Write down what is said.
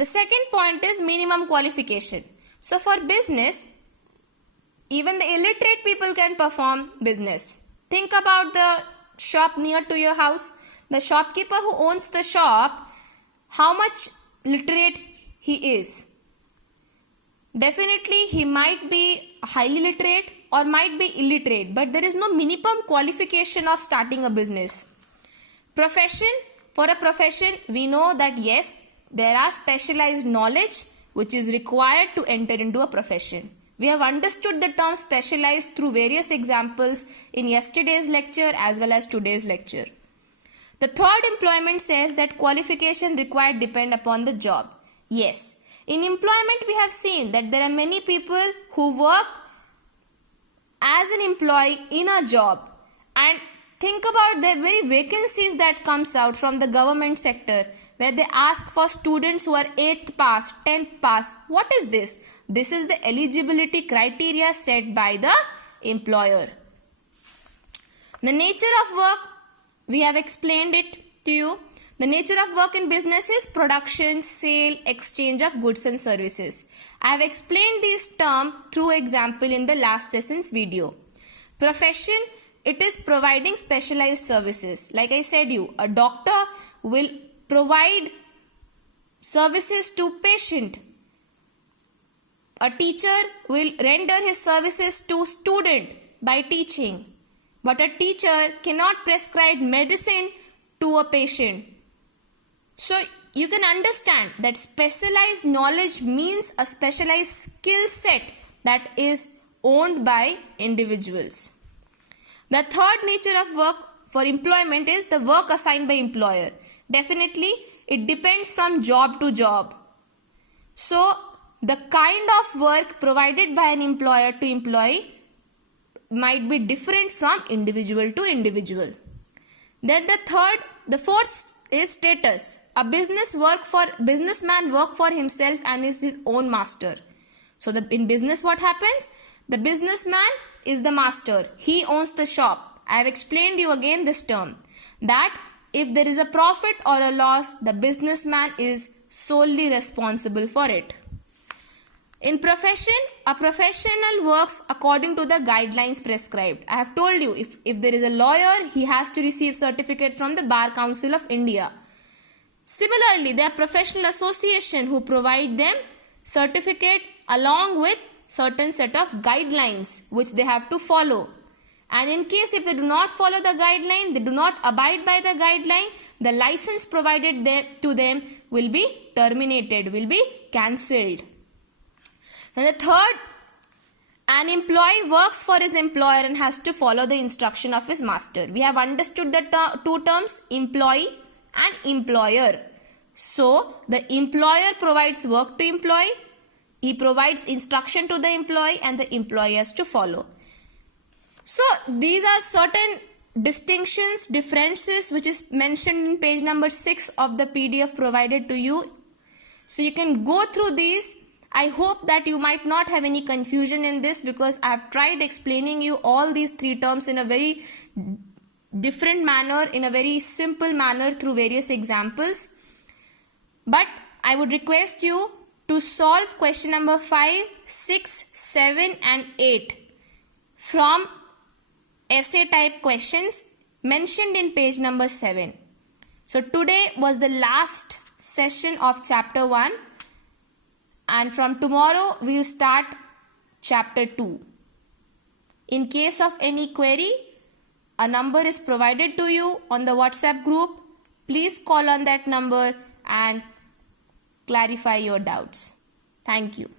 The second point is minimum qualification. So for business, even the illiterate people can perform business. Think about the shop near to your house. The shopkeeper who owns the shop, how much literate he is. Definitely he might be highly literate or might be illiterate, but there is no minimum qualification of starting a business. Profession, for a profession, we know that yes, there are specialized knowledge which is required to enter into a profession. We have understood the term specialized through various examples in yesterday's lecture as well as today's lecture. The third employment says that qualification required depend upon the job. Yes, in employment we have seen that there are many people who work as an employee in a job, and think about the very vacancies that comes out from the government sector where they ask for students who are 8th pass, 10th pass. What is this? This is the eligibility criteria set by the employer. The nature of work, we have explained it to you. The nature of work in business is production, sale, exchange of goods and services. I have explained this term through example in the last session's video. Profession, it is providing specialized services. Like I said you, a doctor will provide services to patient. A teacher will render his services to student by teaching. But a teacher cannot prescribe medicine to a patient. So you can understand that specialized knowledge means a specialized skill set that is owned by individuals. The third nature of work for employment is the work assigned by employer. Definitely, it depends from job to job. So, the kind of work provided by an employer to employee might be different from individual to individual. Then the fourth is status. A businessman work for himself and is his own master. So, in business what happens? The businessman is the master. He owns the shop. I have explained you again this term. That if there is a profit or a loss, the businessman is solely responsible for it. In profession, a professional works according to the guidelines prescribed. I have told you, if there is a lawyer, he has to receive certificate from the Bar Council of India. Similarly, there are professional association who provide them certificate along with certain set of guidelines which they have to follow. And in case if they do not follow the guideline, they do not abide by the guideline, the license provided to them will be terminated, will be cancelled. And the third, an employee works for his employer and has to follow the instruction of his master. We have understood the two terms, employee and employer. So, the employer provides work to employee, he provides instruction to the employee and the employee has to follow. So, these are certain distinctions, differences which is mentioned in page number 6 of the PDF provided to you. So, you can go through these. I hope that you might not have any confusion in this because I have tried explaining you all these three terms in a very different manner, in a very simple manner through various examples. But I would request you to solve question number 5, 6, 7 and 8 from essay type questions mentioned in page number 7. So today was the last session of chapter 1. And from tomorrow we will start chapter 2. In case of any query, a number is provided to you on the WhatsApp group. Please call on that number and clarify your doubts. Thank you.